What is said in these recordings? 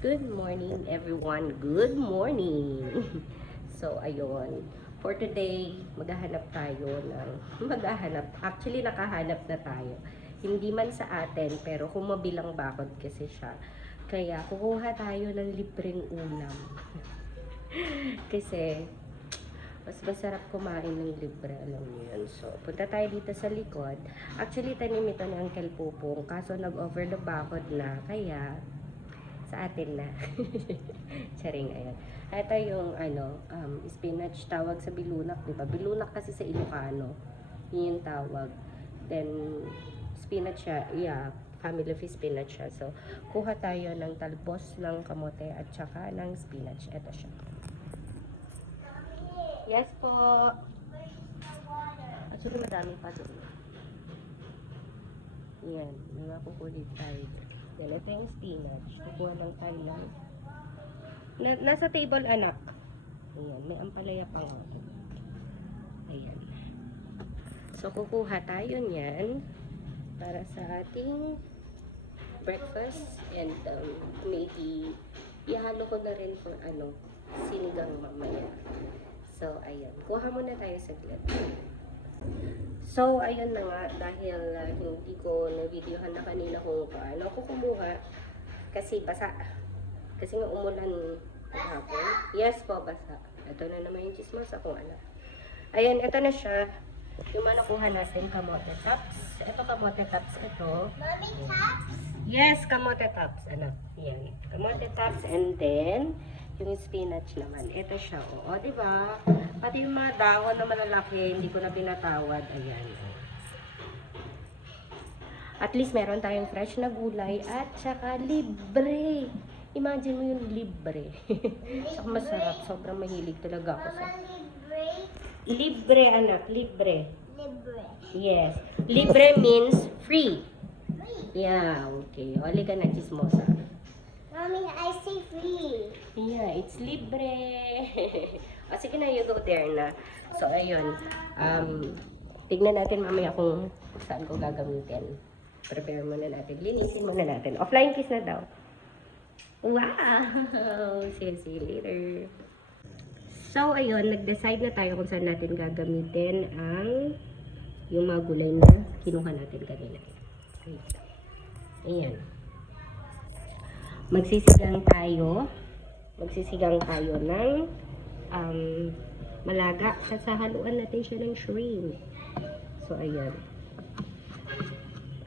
Good morning everyone. Good morning. So ayun, for today maghahanap tayo ng actually nakahanap na tayo. Hindi man sa atin pero kumabilang bakod kasi siya. Kaya kukuha tayo ng libreng ulam. Kasi mas masarap kumain ng libre, alam niyo yun. So, punta tayo dito sa likod. Actually, tanim ito ni Uncle Pupong. Kaso nag-over the bakod na. Kaya, sa atin na. Charing, ayan. Ito yung, spinach, tawag sa bilunak, diba? Bilunak kasi sa Ilocano. Yun yung tawag. Then, spinach siya, yeah, family of spinach siya. So, kuha tayo ng talbos ng kamote at saka ng spinach. Ito siya. Yes po. Actually, madami pa doon. Yan, mga kukulit tayo. Yan, ito yung spinach. Kukuha lang tayo lang. Nasa table, anak. Ayan, may ampalaya pa nga. Ayan. So, kukuha tayo niyan para sa ating breakfast. And maybe, ihalo ko na rin for sinigang mamaya. So, ayun. Kuha muna tayo saglit. So, ayun na nga. Dahil hindi ko na-videohan na kanina kung paano ako kumuha. Kasi basa. Kasi nga umulan hapon. Yes po, basa. Ito na naman yung chismosa kung ano. Ayan, ito na siya. Yung nakuha natin, kamote tops. Ito kamote tops. Ito. Mommy tops? Yes, kamote tops. Ano? Yan. Kamote tops and then yung spinach naman. Ito siya, o. O, diba? Pati yung mga dahon na malalaki, hindi ko na pinatawad. Ayan. At least meron tayong fresh na gulay at saka libre. Imagine mo yung libre. Saka masarap. Sobrang mahilig talaga ako sa... Mama, libre? Libre, anak. Libre. Libre. Yes. Libre means free. Free. Yeah, okay. Oli ka na, chismosa. Mommy, I say free. Yeah, it's libre. O, sige na, you go there na. So, ayun. Tignan natin mamaya kung saan ko gagamitin. Prepare muna natin. Linisin muna natin. Offline kiss na daw. Wow! See you later. So, ayun. Nag-decide na tayo kung saan natin gagamitin yung mga gulay na kinuha natin kanina. Ayan. Magsisigang tayo ng malaga. Sasahaluan natin siya ng shrimp. So, ayan.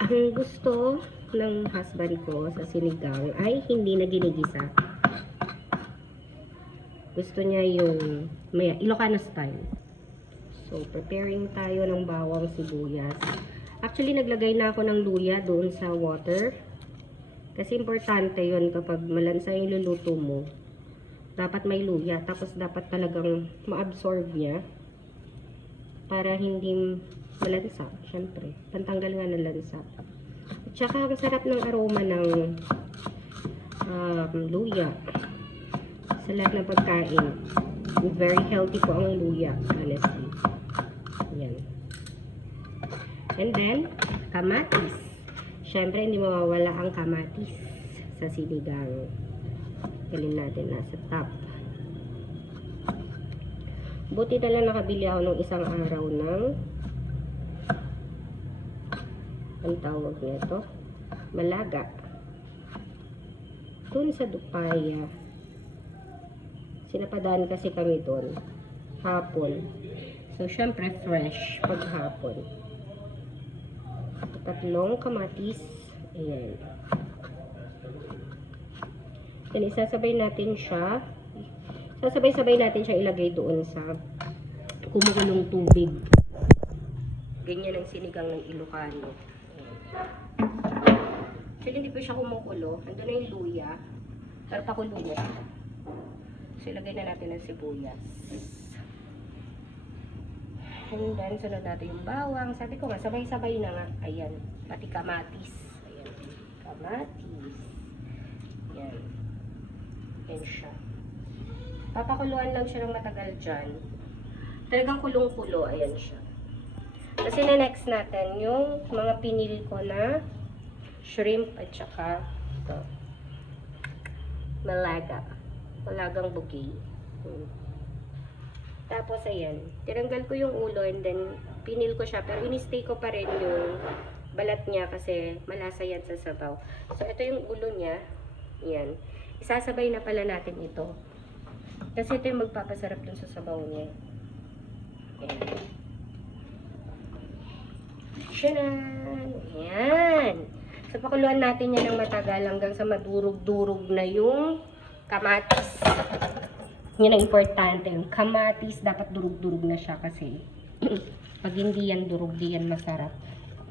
Ang gusto ng husband ko sa sinigang ay hindi na ginigisa. Gusto niya yung Ilocano style. So, preparing tayo ng bawang sibuyas. Actually, naglagay na ako ng luya doon sa water. Kasi importante yon kapag malansa yung luluto mo. Dapat may luya. Tapos dapat talagang ma-absorb niya. Para hindi malansa. Siyempre. Pantanggal nga ng lansa. At saka ang sarap ng aroma ng luya. Sa lahat ng pagkain. Very healthy po ang luya. Honestly. Yan. And then, kamatis. Siyempre, hindi mawawala ang kamatis sa sinigang. Galin natin nasa top. Buti na lang nakabili ako nung isang araw ng ang tawag nito, malaga. Doon sa Dupaya. Sinapadaan kasi kami doon. Hapon. So, siyempre, fresh pag hapon. Tatlong kamatis. Ayan. Then, isasabay natin siya. Sasabay-sabay natin siya ilagay doon sa kumukulong tubig. Ganyan ang sinigang ng Ilocano. Actually, hindi pa siya kumukulo. Nandun na yung luya. Pero pakulo na siya. So, ilagay na natin ang sibuyas. And then, sunod natin yung bawang. Sabi ko nga, sabay-sabay na nga. Ayan. Pati kamatis. Ayan. Kamatis. Ayan. Ayan siya. Papakuluan lang siya ng matagal dyan. Talagang kulong-kulo. Ayan siya. Kasi na next natin yung mga pinili ko na shrimp at saka ito. Malaga. Malagang bugay. Tapos, ayan. Tinanggal ko yung ulo and then pinil ko siya. Pero in-stay ko pa rin yung balat niya kasi malasa yan sa sabaw. So, ito yung ulo niya. Yan. Isasabay na pala natin ito. Kasi ito yung magpapasarap dun sa sabaw niya. Ayan. Shanan! Ayan. So, pakuluan natin yan ng matagal hanggang sa madurog-durog na yung kamatis. Yan ang importante. Yung kamatis, dapat durog-durog na siya kasi pag hindi yan durog, di yan masarap.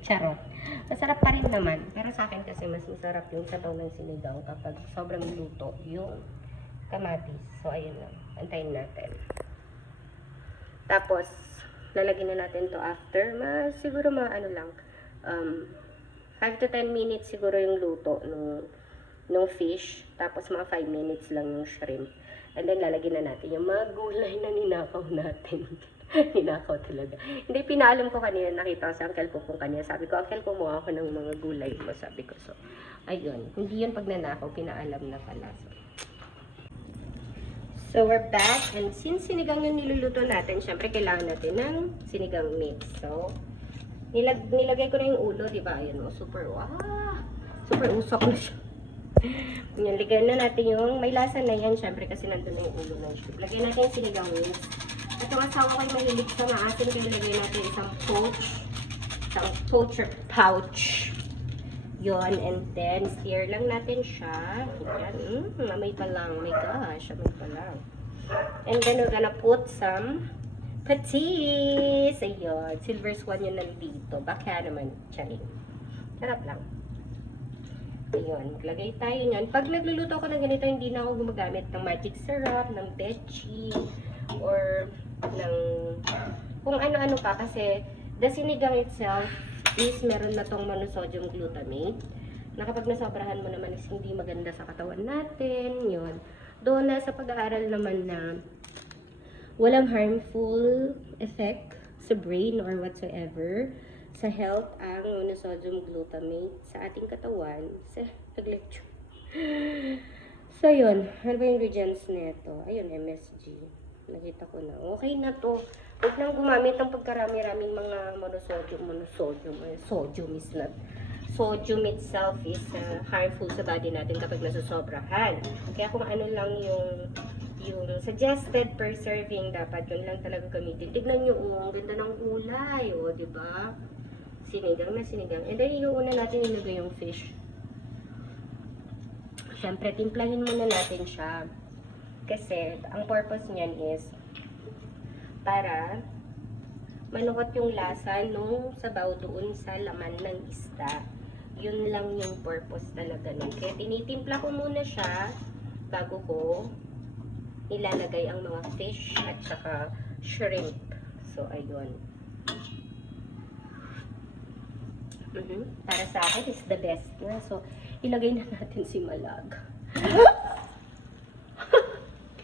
Charot. Masarap pa rin naman. Pero sa akin kasi mas masarap yung sabaw ng sinigang kapag sobrang luto yung kamatis. So, ayun lang. Antayin natin. Tapos, lalagyan na natin to after. Siguro ano lang. 5 to 10 minutes siguro yung luto nung fish. Tapos, mga 5 minutes lang yung shrimp. And then, lalagyan na natin yung mga gulay na ninakaw natin. Ninakaw talaga. Hindi, pinaalam ko kanina. Nakita ko sa uncle ko kung kanina. Sabi ko, uncle, kumuha ako ng mga gulay mo. Sabi ko, so, ayun. Hindi yun pag nanakaw, pinaalam na pala. So, we're back. And since sinigang yung niluluto natin, syempre, kailangan natin ng sinigang mix. So, nilagay ko na yung ulo, di ba? Ayun, oh, super usok na siya. Yan, lagyan na natin yung, may lasa na yan, syempre, kasi nandun na yung ulo ng shrimp. Lagyan natin yung sinigang mix. At yung asawa ko'y mahilig sa maasin, kaya lagyan natin isang poacher pouch. Yon, and then, stir lang natin siya. Yan, may pa lang. Oh my gosh, may pa lang. And then, we're gonna put some patis. Ayun, silver swan yun nandito. Baka naman, charing. Sarap lang. Ayun, maglagay tayo nyan. Pag nagluluto ako ng ganito, hindi na ako gumagamit ng magic syrup, ng bechi, or ng kung ano-ano pa. Kasi, the sinigang itself is meron na tong monosodium glutamate na kapag nasobrahan mo naman is hindi maganda sa katawan natin. Yun. Doon na sa pag-aaral naman na walang harmful effect sa brain or whatsoever sa health ang monosodium glutamate sa ating katawan. Sa nag-lecture. So, yun. Ano ba yung ingredients nito? Ayun, MSG. Nakita ko na. Okay na to. Huwag nang gumamit ng pagkarami-raming mga monosodium. Sodium is not. Sodium itself is harmful sa body natin kapag nasusobrahan. Kaya kung ano lang yung suggested per serving, dapat yun lang talaga gamitin. Tignan nyo, ang ganda ng kulay. O, diba? Sinigang na sinigang. And then, yung una natin ilagay yung fish. Siyempre, timplahin muna natin siya. Kasi, ang purpose niyan is para manukot yung lasa nung sabaw doon sa laman ng isda. Yun lang yung purpose talaga nun. Kaya tinitimpla ko muna siya bago ko ilalagay ang mga fish at saka shrimp. So, ayun. Para sa akin is the best na. So, ilagay na natin si Malag.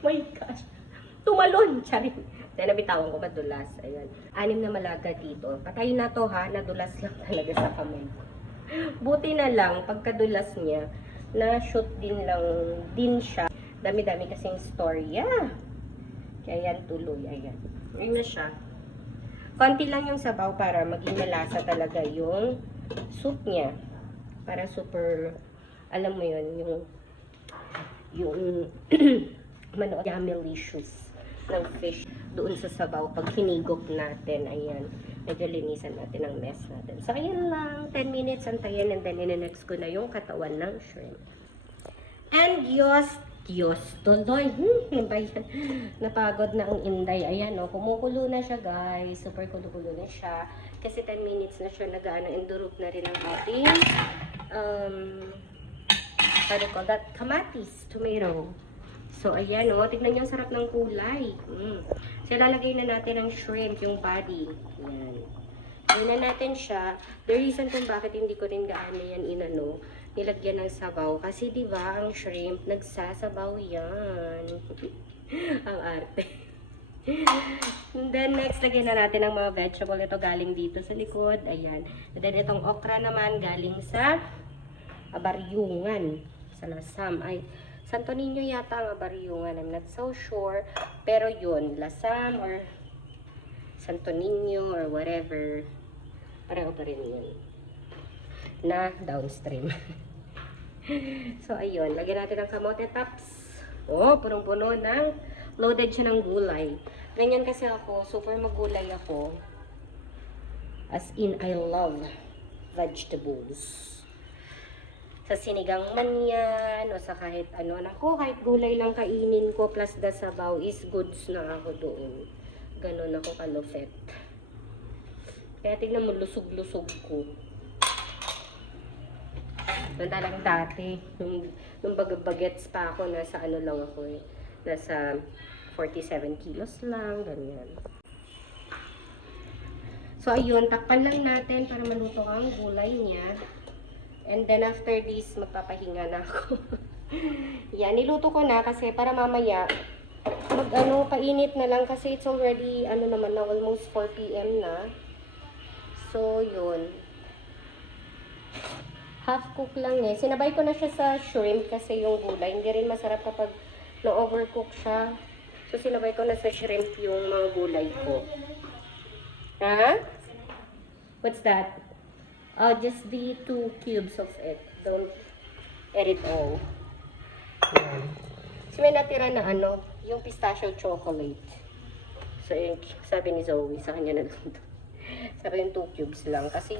My gosh. Tumalon. Charing. Dahil nabitawan ko madulas. Ayan. 6 na malaga dito. Patayin na to ha. Nadulas lang talaga sa kamay ko. Buti na lang, pagkadulas niya, na-shoot din lang din siya. Dami-dami kasing storya. Kaya yan tuloy. Ayan. Ayan na siya. Konti lang yung sabaw para maging malasa talaga yung soup niya. Para super, alam mo yun, yung yummy-licious ng fish doon sa sabaw pag hinigop natin. Ayan, medyo linisan natin ang mess natin. So, ayan lang, 10 minutes antayin and then in-next ko na yung katawan ng shrimp. And Diyos tuloy. Napagod na ang Inday. Ayan, no, kumukulo na siya, guys. Super kulo-kulo na siya. Kasi 10 minutes na siya nag-ano, endurog na rin ang ating how do you call that? Kamatis, tomato. So, ayan, o. Tignan niyo ang sarap ng kulay. So, lalagay na natin ang shrimp, yung body. Ayan. Ayan na natin siya. The reason kung bakit hindi ko rin gaano yan nilagyan ng sabaw. Kasi, di ba, ang shrimp, nagsasabaw yan. Ang arte. And then, next, lagyan na natin ang mga vegetable. Ito galing dito sa likod. Ayan. And then, itong okra naman, galing sa Baryungan. Sa Lasam. Ay, Santo Niño yata ang Abariungan. I'm not so sure. Pero yun, Lasam or Santo Niño or whatever. Pareho pa rin yun. Na downstream. So, ayun. Lagyan natin ng kamote tops. Oh, punong-puno ng loaded siya ng gulay. Ganyan kasi ako. Super magulay ako. As in, I love vegetables. Sa sinigang man yan, o sa kahit ano. Naku, kahit gulay lang kainin ko, plus the sabaw is goods na ako doon. Ganon ako kalupet. Kaya tignan mo, lusog-lusog ko. Mandalang dati, nung bagets pa ako, nasa ano lang ako eh. Nasa 47 kilos lang, ganyan. So, ayun, takpan lang natin para maluto ang gulay niya. And then after this, magpapahinga na ako. Yan, niluto ko na kasi para mamaya, painit na lang kasi it's already, naman na, almost 4 p.m. na. So, yun. Half cook lang eh. Sinabay ko na siya sa shrimp kasi yung gulay. Hindi rin masarap kapag na-overcook siya. So, sinabay ko na sa shrimp yung mga gulay ko. Ha? What's that? Oh, just the 2 cubes of it. Don't add it all. Yan. Kasi may natira na yung pistachio chocolate. So, sabi ni Zoe, sa kanya na lang. Sabi yung 2 cubes lang. Kasi,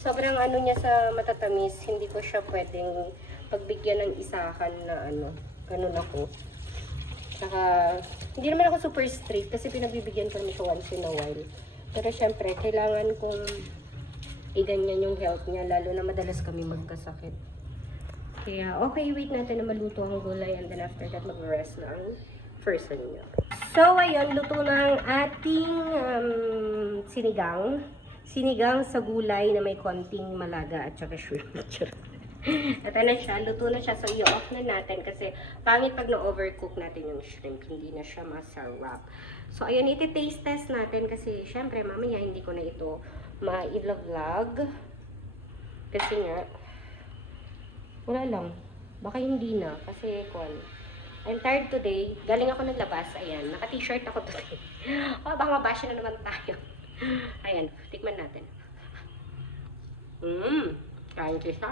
sobrang niya sa matatamis, hindi ko siya pwedeng pagbigyan ng isahan na ganun ako. Saka, hindi naman ako super strict kasi pinagbibigyan ko na siya once in a while. Pero syempre, kailangan kong iganyan yung health niya, lalo na madalas kami magkasakit. Kaya, okay, wait natin na maluto ang gulay and then after that, mag-rest na ang person niya. So, ayun, luto na ang ating sinigang. Sinigang sa gulay na may konting malaga at saka shrimp. Ito na siya, luto na siya. So, i-off na natin kasi pangit pag na-overcook natin yung shrimp. Hindi na siya masarap. So, ayun, iti-taste test natin kasi syempre, mamaya hindi ko na ito ma-vlog. Kasi nga, wala lang. Baka hindi na. Kasi, I'm tired today. Galing ako naglabas. Ayan, naka-t-shirt ako today. Baka mabash na naman tayo. Ayan, tikman natin. Kain ko siya.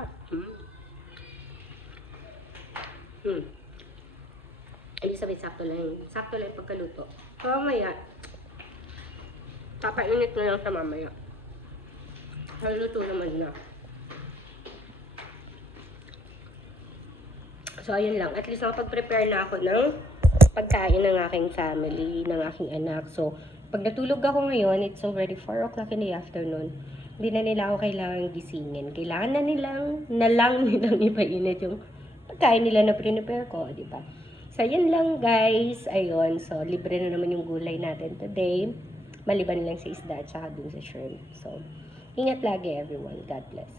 Ibig sabihin, sakto lang. Sakto lang yung pagkaluto. So, mamaya, papainit na lang sa mamaya. Haluto naman na. So, ayun lang. At least nakapag-prepare na ako ng pagkain ng aking family, ng aking anak. So, pag natulog ako ngayon, it's already 4 o'clock in the afternoon. Hindi na nila ako kailangan gisingin. Kailangan na lang nilang ipainit yung pagkain nila na prepare ko, di ba? So, yun lang guys. Ayun. So, libre na naman yung gulay natin today. Maliban lang sa isda at saka dun sa shrimp. So, ingat lagi everyone. God bless.